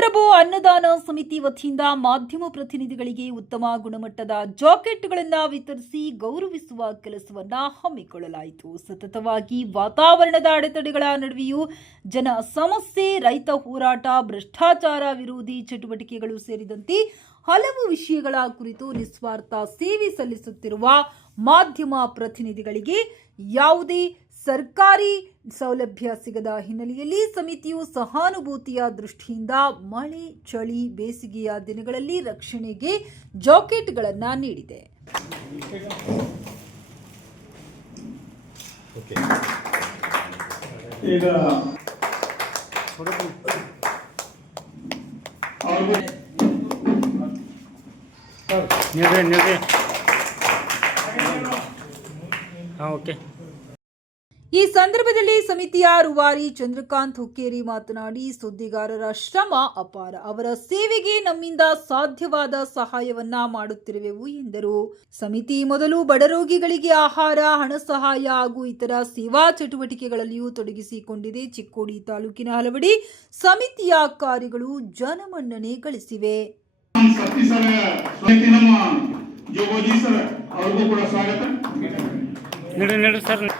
ಕುರುಪ್ರಭು ಅನ್ನದಾನ ಸಮಿತಿ ವತಿಯಿಂದ ಮಾಧ್ಯಮ ಪ್ರತಿನಿಧಿಗಳಿಗೆ ಉತ್ತಮ ಗುಣಮಟ್ಟದ ಜಾಕೆಟ್ಗಳನ್ನು ವಿತರಿಸಿ ಗೌರವಿಸುವ ಕೆಲಸವನ್ನ ಹಮ್ಮಿಕೊಳ್ಳಲಾಯಿತು. ಸತತವಾಗಿ ವಾತಾವರಣದ ಅಡೆತಡೆಗಳ ನಡುವೆಯೂ ಜನ ಸಮಸ್ಯೆ, ರೈತ ಹೋರಾಟ, ಭ್ರಷ್ಟಾಚಾರ ವಿರೋಧಿ ಚಟುವಟಿಕೆಗಳು ಸೇರಿದಂತೆ ಹಲವು ವಿಷಯಗಳ ಕುರಿತು ನಿಸ್ವಾರ್ಥ ಸೇವೆ ಸಲ್ಲಿಸುತ್ತಿರುವ ಮಾಧ್ಯಮ ಪ್ರತಿನಿಧಿಗಳಿಗೆ ಯಾವುದೇ ಸರ್ಕಾರಿ ಸೌಲಭ್ಯ ಸಿಗದ ಹಿನ್ನೆಲೆಯಲ್ಲಿ ಸಮಿತಿಯು ಸಹಾನುಭೂತಿಯ ದೃಷ್ಟಿಯಿಂದ ಮಳೆ ಚಳಿ ಬೇಸಿಗೆಯ ದಿನಗಳಲ್ಲಿ ರಕ್ಷಣೆಗೆ ಜಾಕೆಟ್ಗಳನ್ನು ನೀಡಿದೆ. ಹಾಂ ಓಕೆ. ಈ ಸಂದರ್ಭದಲ್ಲಿ ಸಮಿತಿಯ ರುವಾರಿ ಚಂದ್ರಕಾಂತ್ ಹುಕ್ಕೇರಿ ಮಾತನಾಡಿ ಸುದ್ದಿಗಾರರ ಶ್ರಮ ಅಪಾರ. ಅವರ ಸೇವೆಗೆ ನಮ್ಮಿಂದ ಸಾಧ್ಯವಾದ ಸಹಾಯವನ್ನ ಮಾಡುತ್ತಿರುವೆವು ಎಂದರು. ಸಮಿತಿ ಮೊದಲು ಬಡರೋಗಿಗಳಿಗೆ ಆಹಾರ ಹಣ ಸಹಾಯ ಹಾಗೂ ಇತರ ಸೇವಾ ಚಟುವಟಿಕೆಗಳಲ್ಲಿಯೂ ತೊಡಗಿಸಿಕೊಂಡಿದೆ. ಚಿಕ್ಕೋಡಿ ತಾಲೂಕಿನ ಹಲವೆಡೆ ಸಮಿತಿಯ ಕಾರ್ಯಗಳು ಜನಮನ್ನಣೆ ಗಳಿಸಿವೆ. ಸರ್.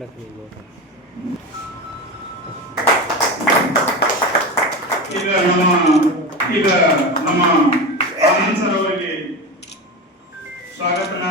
લખી લો ಈಗ ನಮ್ಮ ಈಗ ನಮ್ಮ ಆನಂದ್ ಸರ್ ಅವರಿಗೆ ಸ್ವಾಗತನ